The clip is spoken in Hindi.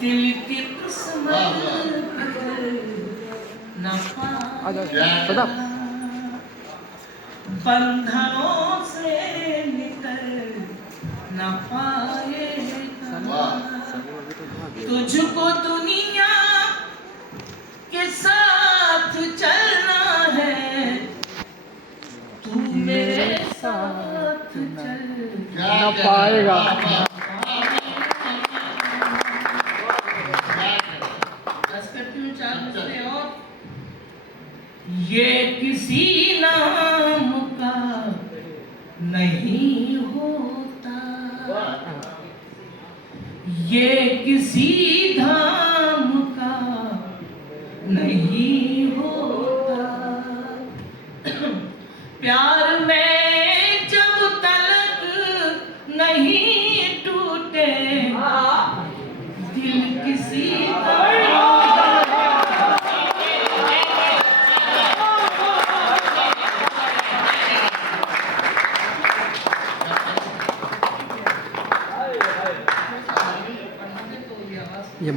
दिल की किस्मत न पाएगा, बंधनों से निकल न पाएगा। तुझको दुनिया के साथ चलना है, तू मेरे साथ चल ना पाएगा। बस करती हूँ 4 मिसरे और। ये किसी नाम का नहीं होता, ये किसी धाम का नहीं होता। प्यार में जब तलक नहीं टूटे, दिल किसी का ये